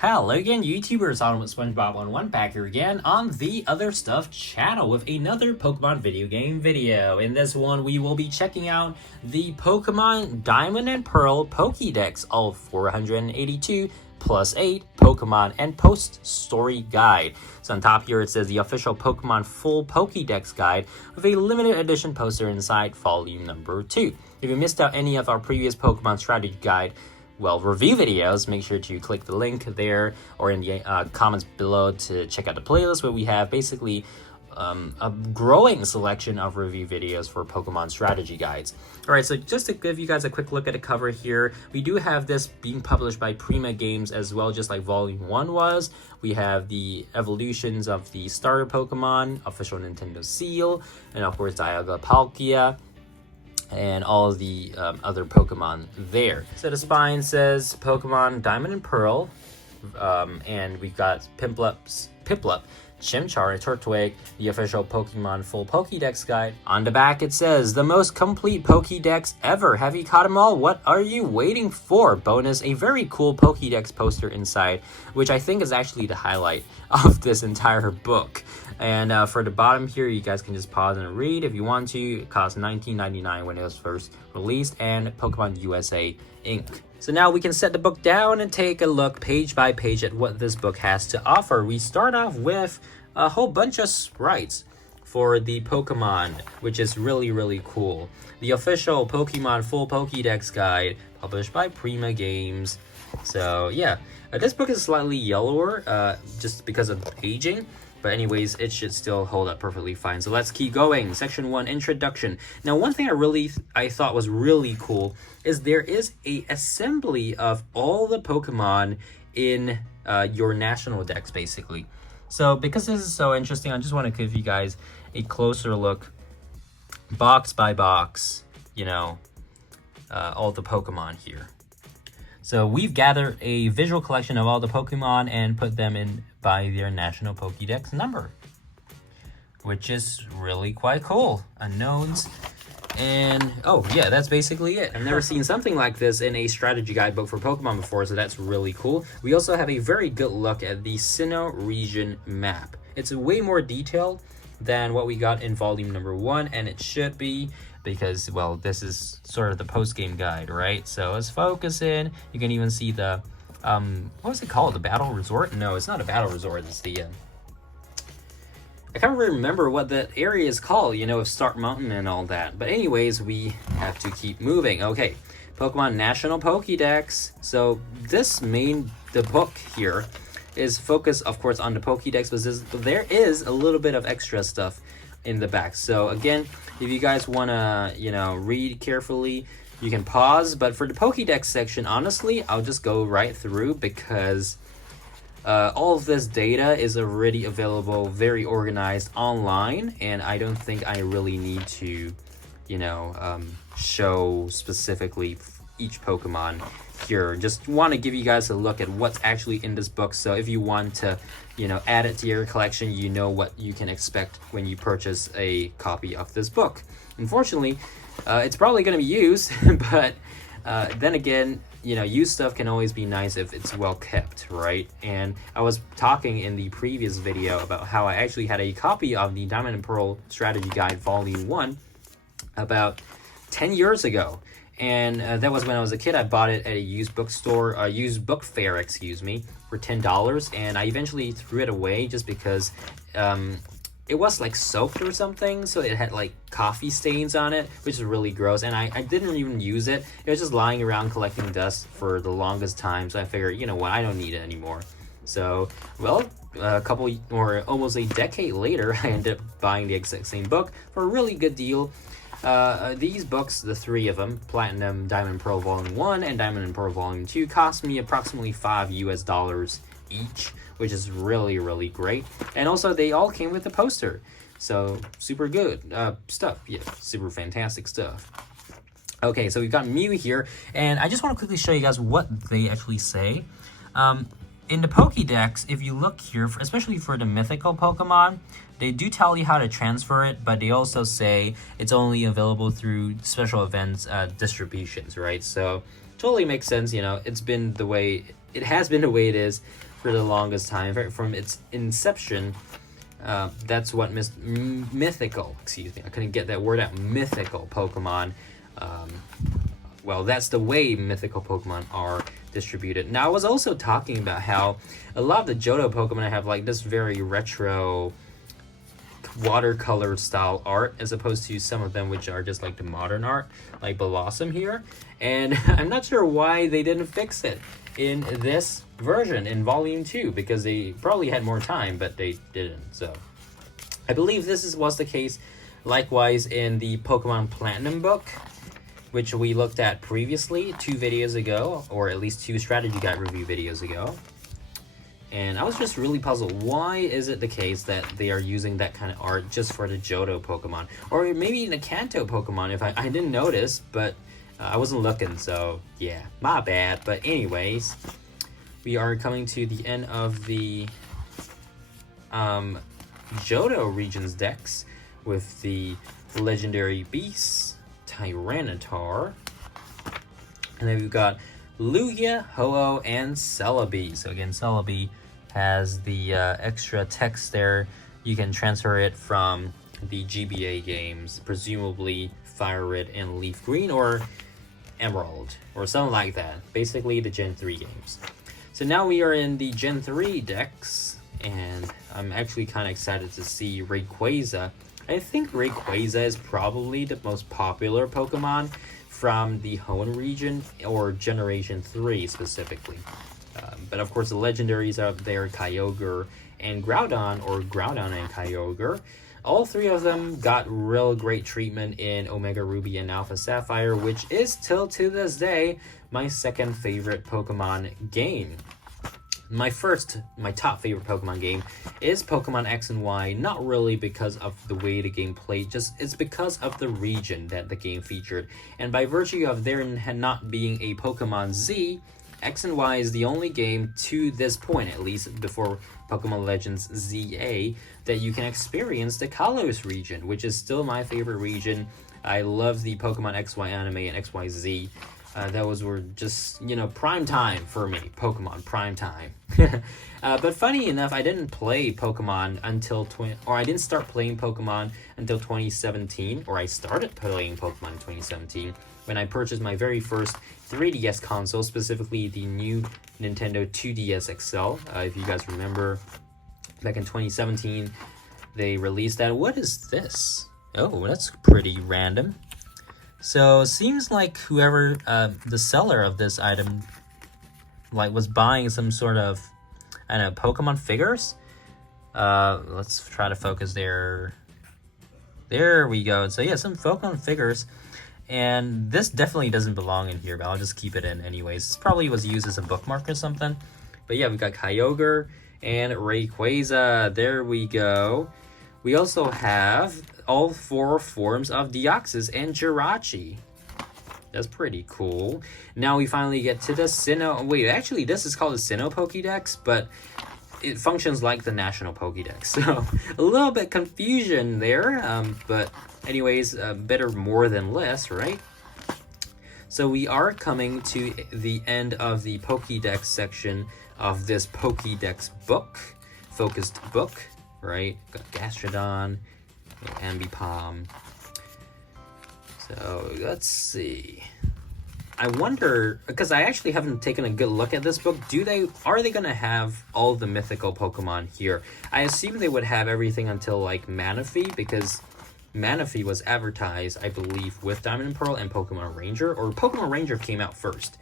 Hello again, YouTubers, on with SpongeBob11 back here again on the Other Stuff channel with another Pokemon video game video. In this one, we will be checking out the Pokemon Diamond and Pearl Pokédex, all 482 plus 8 Pokemon and post-story guide. So on top here it says the official Pokemon full Pokédex guide with a limited edition poster inside volume number 2. If you missed out any of our previous Pokemon strategy guide review videos, make sure to click the link there or in the comments below to check out the playlist where we have basically a growing selection of review videos for Pokemon strategy guides. Alright, so just to give you guys a quick look at the cover here, we do have this being published by Prima Games as well, just like Volume 1 was. We have the evolutions of the starter Pokemon, official Nintendo seal, and of course Dialga Palkia, and all of the other Pokemon there. So the spine says Pokemon Diamond and Pearl, and we've got Piplup, Chimchar, and Turtwig, the official Pokemon full Pokédex guide. On the back it says, the most complete Pokédex ever. Have you caught them all? What are you waiting for? Bonus, a very cool Pokédex poster inside, which I think is actually the highlight of this entire book. And for the bottom here, you guys can just pause and read if you want to. It cost $19.99 when it was first released, and Pokemon USA Inc. So now we can set the book down and take a look page by page at what this book has to offer. We start off with a whole bunch of sprites for the Pokemon, which is really cool. The official Pokemon full Pokédex guide published by Prima Games. So yeah, this book is slightly yellower just because of aging. But anyways, it should still hold up perfectly fine. So let's keep going. Section 1, Introduction. Now, one thing I thought was really cool is there is a assembly of all the Pokemon in your national dex, basically. So because this is so interesting, I just want to give you guys a closer look, box by box, all the Pokemon here. So we've gathered a visual collection of all the Pokemon and put them in by their national Pokédex number, which is really quite cool. Unknowns, and oh yeah, that's basically it. I've never seen something like this in a strategy guidebook for Pokemon before, so that's really cool. We also have a very good look at the Sinnoh region map. It's way more detailed than what we got in volume number 1, and it should be, because, well, this is sort of the post-game guide, right? So let's focus in. You can even see the, what was it called? The Battle Resort? No, it's not a Battle Resort. It's the, I can't really remember what that area is called, with Stark Mountain and all that. But anyways, we have to keep moving. Okay, Pokemon National Pokédex. So the book here is focused, of course, on the Pokédex, but there is a little bit of extra stuff in the back. So again, if you guys want to, read carefully, you can pause. But for the Pokédex section, honestly, I'll just go right through because all of this data is already available, very organized online, and I don't think I really need to, show specifically each Pokemon here. Just want to give you guys a look at what's actually in this book, so if you want to add it to your collection, you know what you can expect when you purchase a copy of this book. Unfortunately, it's probably going to be used, but then again, used stuff can always be nice if it's well kept, right? And I was talking in the previous video about how I actually had a copy of the Diamond and Pearl Strategy Guide Volume 1 about 10 years ago. And that was when I was a kid. I bought it at a used bookstore, used book fair, for $10. And I eventually threw it away just because it was like soaked or something. So it had like coffee stains on it, which is really gross. And I didn't even use it. It was just lying around collecting dust for the longest time. So I figured, I don't need it anymore. So, well, a couple or almost a decade later, I ended up buying the exact same book for a really good deal. These books, the 3 of them, Platinum, Diamond and Pearl Volume 1 and Diamond and Pearl Volume 2, cost me approximately $5 each, which is really great. And also, they all came with a poster, so super good stuff. Yeah, super fantastic stuff. Okay, so we've got Mew here, and I just want to quickly show you guys what they actually say. In the Pokédex, if you look here, especially for the mythical Pokemon, they do tell you how to transfer it, but they also say it's only available through special events distributions, right? So totally makes sense. It's been the way it has been the way it is for the longest time, from its inception. That's what mythical, excuse me, I couldn't get that word out, mythical Pokemon, well, that's the way mythical Pokemon are distributed. Now, I was also talking about how a lot of the Johto Pokemon have like this very retro watercolor style art, as opposed to some of them which are just like the modern art, like Blossom here. And I'm not sure why they didn't fix it in this version in Volume 2, because they probably had more time, but they didn't. So I believe this was the case likewise in the Pokemon Platinum book, which we looked at previously 2 videos ago, or at least 2 strategy guide review videos ago. And I was just really puzzled. Why is it the case that they are using that kind of art just for the Johto Pokemon? Or maybe the Kanto Pokemon, if I didn't notice, but I wasn't looking, so yeah, my bad. But anyways, we are coming to the end of the Johto regions decks with the legendary beasts, Tyranitar, and then we've got Lugia, Ho-Oh, and Celebi. So again, Celebi has the extra text there. You can transfer it from the GBA games, presumably Fire Red and Leaf Green, or Emerald, or something like that. Basically the Gen 3 games. So now we are in the Gen 3 decks, and I'm actually kind of excited to see Rayquaza. I think Rayquaza is probably the most popular Pokemon from the Hoenn region, or Generation 3 specifically. But of course the legendaries are there, Kyogre and Groudon, or Groudon and Kyogre. All 3 of them got real great treatment in Omega Ruby and Alpha Sapphire, which is till to this day my second favorite Pokemon game. My top favorite Pokemon game is Pokemon X and Y, not really because of the way the game played, just it's because of the region that the game featured. And by virtue of there not being a Pokemon Z, X and Y is the only game to this point, at least before Pokemon Legends ZA, that you can experience the Kalos region, which is still my favorite region. I love the Pokemon XY anime and XYZ. Those were just, prime time for me. Pokemon, prime time. But funny enough, I didn't play Pokemon until I didn't start playing Pokemon until 2017, or I started playing Pokemon in 2017, when I purchased my very first 3DS console, specifically the new Nintendo 2DS XL. If you guys remember, back in 2017, they released that. What is this? Oh, that's pretty random. So it seems like whoever, the seller of this item, was buying some sort of, I don't know, Pokemon figures. Let's try to focus there. There we go. So yeah, some Pokemon figures. And this definitely doesn't belong in here, but I'll just keep it in anyways. This probably was used as a bookmark or something. But yeah, we've got Kyogre and Rayquaza. There we go. We also have all 4 forms of Deoxys and Jirachi. That's pretty cool. Now we finally get to the Sinnoh. Wait, actually, this is called the Sinnoh Pokédex, but it functions like the National Pokédex. So a little bit confusion there, but anyways, better more than less, right? So we are coming to the end of the Pokédex section of this Pokédex book, focused book, right? Got Gastrodon, Ambipom. So let's see. I wonder, because I actually haven't taken a good look at this book, are they gonna have all the mythical Pokemon here? I assume they would have everything until like Manaphy, because Manaphy was advertised, I believe, with Diamond and Pearl and Pokemon Ranger, or Pokemon Ranger came out first,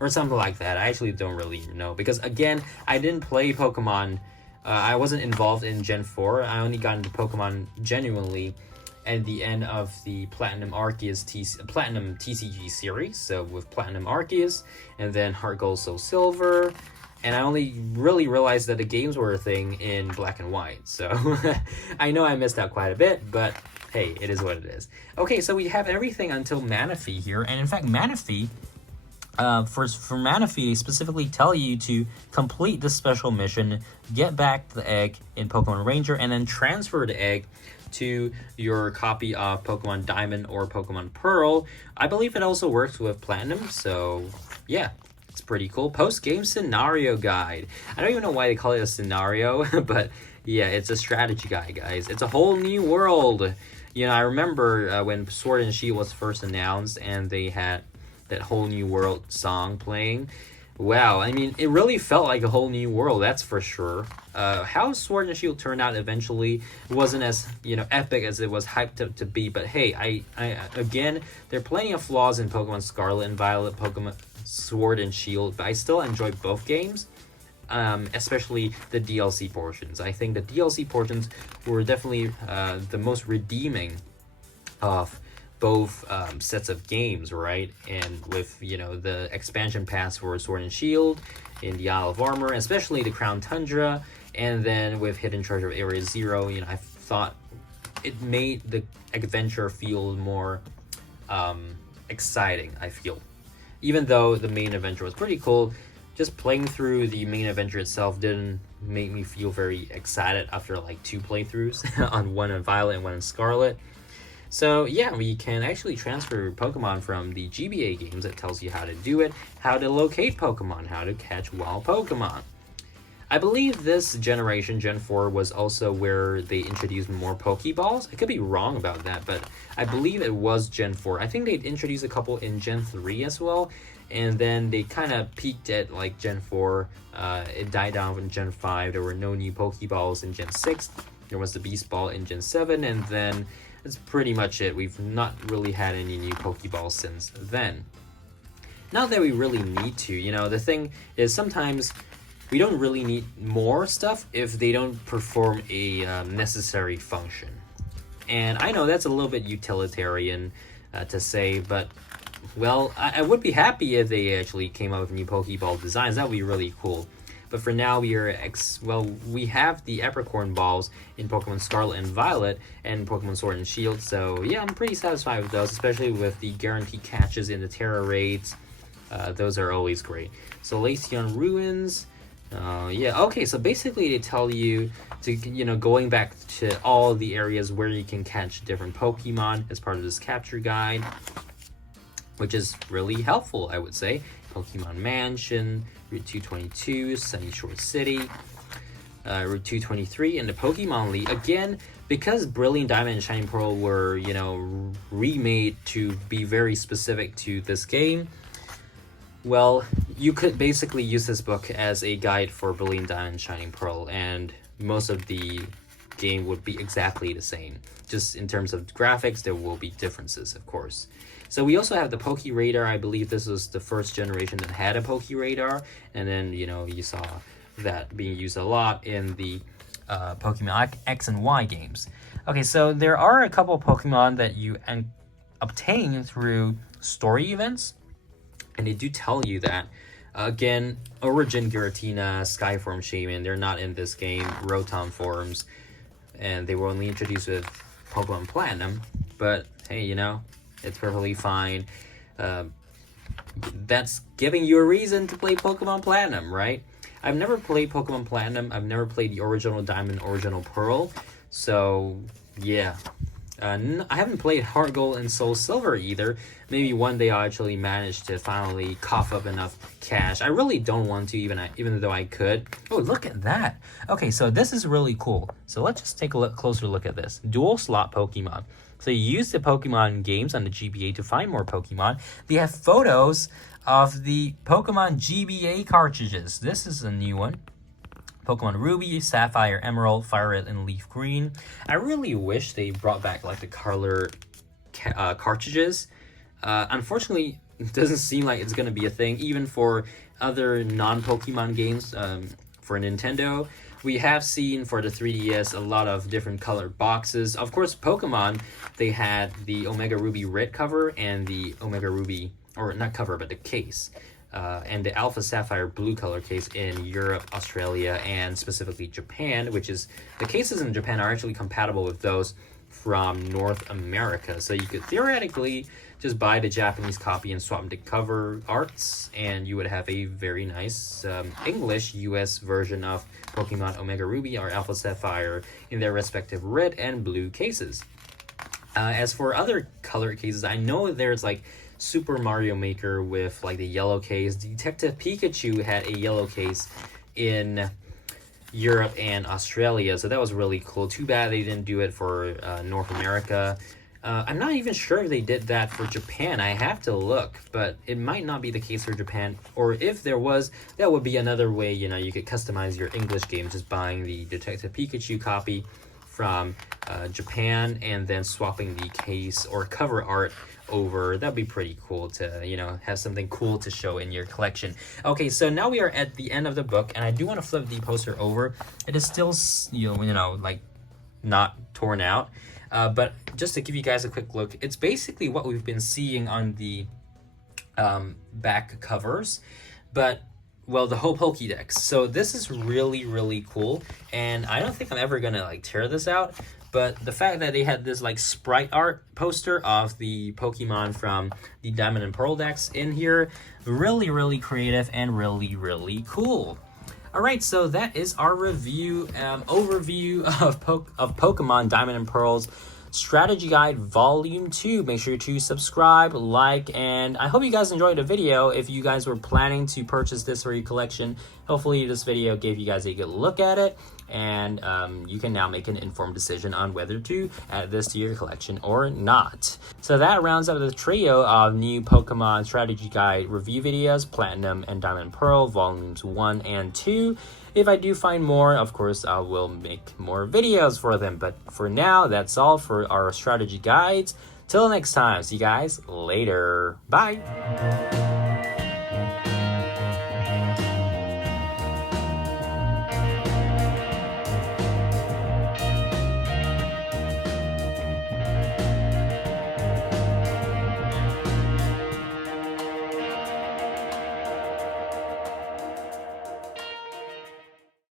or something like that. I actually don't really know, because again, I didn't play Pokemon. I wasn't involved in Gen 4. I only got into Pokemon genuinely at the end of the Platinum Platinum TCG series. So with Platinum Arceus, and then Heart Gold Soul Silver, and I only really realized that the games were a thing in Black and White. So I know I missed out quite a bit, but hey, it is what it is. Okay, so we have everything until Manaphy here, and in fact, Manaphy. For Manaphy, they specifically tell you to complete this special mission, get back the egg in Pokemon Ranger, and then transfer the egg to your copy of Pokemon Diamond or Pokemon Pearl. I believe it also works with Platinum, so yeah, It's pretty cool. Post-game scenario guide. I don't even know why they call it a scenario, but yeah, it's a strategy guide, guys. It's a whole new world. You know, I remember when Sword and Shield was first announced and they had that whole new world song playing. Wow, I mean, it really felt like a whole new world, that's for sure. How Sword and Shield turned out eventually wasn't as, you know, epic as it was hyped up to be. But hey, I again, there are plenty of flaws in Pokemon Scarlet and Violet, Pokemon Sword and Shield, but I still enjoy both games, especially the DLC portions. I think the DLC portions were definitely the most redeeming of both sets of games, right? And with, you know, the expansion pass for Sword and Shield in the Isle of Armor, especially the Crown Tundra, and then with Hidden Treasure of Area Zero, you know, I thought it made the adventure feel more exciting, I feel. Even though the main adventure was pretty cool, just playing through the main adventure itself didn't make me feel very excited after like 2 playthroughs on one in Violet and one in Scarlet. So yeah, we can actually transfer Pokemon from the GBA games that tells you how to do it, how to locate Pokemon, how to catch wild Pokemon. I believe this generation, Gen 4, was also where they introduced more Pokeballs. I could be wrong about that, but I believe it was Gen 4. I think they'd introduced a couple in Gen 3 as well, and then they kind of peaked at like Gen 4. It died down in Gen 5. There were no new Pokeballs in Gen 6. There was the Beast Ball in Gen 7, and then that's pretty much it. We've not really had any new Pokeballs since then. Not that we really need to, you know, the thing is sometimes we don't really need more stuff if they don't perform a necessary function. And I know that's a little bit utilitarian to say, but, well, I would be happy if they actually came up with new Pokeball designs. That would be really cool. But for now, we have the Apricorn balls in Pokemon Scarlet and Violet and Pokemon Sword and Shield. So yeah, I'm pretty satisfied with those, especially with the guaranteed catches in the Terra raids. Those are always great. So Laceon Ruins. Yeah, okay, so basically they tell you to, you know, going back to all the areas where you can catch different Pokemon as part of this capture guide, which is really helpful, I would say. Pokemon Mansion, Route 222, Sunny Shore City, Route 223, and the Pokemon League. Again, because Brilliant Diamond and Shining Pearl were, you know, remade to be very specific to this game, well, you could basically use this book as a guide for Brilliant Diamond and Shining Pearl, and most of the game would be exactly the same. Just in terms of graphics, there will be differences, of course. So we also have the Poke Radar. I believe this was the first generation that had a Poke Radar, and then, you know, you saw that being used a lot in the Pokemon X and Y games. Okay, so there are a couple of Pokemon that you obtain through story events, and they do tell you that. Again, Origin Giratina, Skyform Shaman, they're not in this game. Rotom forms, and they were only introduced with Pokemon Platinum, but hey, you know, it's perfectly fine. That's giving you a reason to play Pokemon Platinum, right? I've never played Pokemon Platinum. I've never played the original Diamond, original Pearl. So, yeah. I haven't played Heart Gold and Soul Silver either. Maybe one day I'll actually manage to finally cough up enough cash. I really don't want to, even though I could. Oh, look at that. Okay, so this is really cool. So let's just take a closer look at this. Dual slot Pokemon. So you use the Pokemon games on the GBA to find more Pokemon. They have photos of the Pokemon GBA cartridges. This is a new one. Pokemon Ruby, Sapphire, Emerald, Fire Red, and Leaf Green. I really wish they brought back like the color cartridges. Unfortunately, it doesn't seem like it's going to be a thing, even for other non-Pokemon games for Nintendo. We have seen for the 3DS a lot of different colored boxes. Of course, Pokemon, they had the Omega Ruby red cover and the Omega Ruby, or not cover, but the case. And the Alpha Sapphire blue color case in Europe, Australia, and specifically Japan, which is, the cases in Japan are actually compatible with those from North America. So you could theoretically just buy the Japanese copy and swap the cover arts, and you would have a very nice English US version of Pokemon Omega Ruby or Alpha Sapphire in their respective red and blue cases. As for other color cases, I know there's like Super Mario Maker with like the yellow case. Detective Pikachu had a yellow case in Europe and Australia, so that was really cool. Too bad they didn't do it for North America. I'm not even sure if they did that for Japan. I have to look, but it might not be the case for Japan. Or if there was, that would be another way, you know, you could customize your English game just buying the Detective Pikachu copy from Japan and then swapping the case or cover art over. That'd be pretty cool to, you know, have something cool to show in your collection. Okay, so now we are at the end of the book, and I do want to flip the poster over. It is still, you know, like not torn out. But just to give you guys a quick look, it's basically what we've been seeing on the back covers, but, well, the whole Pokédex. So this is really, really cool, and I don't think I'm ever gonna like tear this out, but the fact that they had this like sprite art poster of the Pokemon from the Diamond and Pearl decks in here, really, really creative and really, really cool. Alright, so that is our review, overview of Pokemon Diamond and Pearl's Strategy Guide Volume 2. Make sure to subscribe, like, and I hope you guys enjoyed the video. If you guys were planning to purchase this for your collection, hopefully this video gave you guys a good look at it, and you can now make an informed decision on whether to add this to your collection or not. So that rounds up the trio of new Pokemon Strategy Guide review videos, Platinum and Diamond and Pearl, Volumes 1 and 2. If I do find more, of course, I will make more videos for them. But for now, that's all for our strategy guides. Till next time, see you guys later. Bye!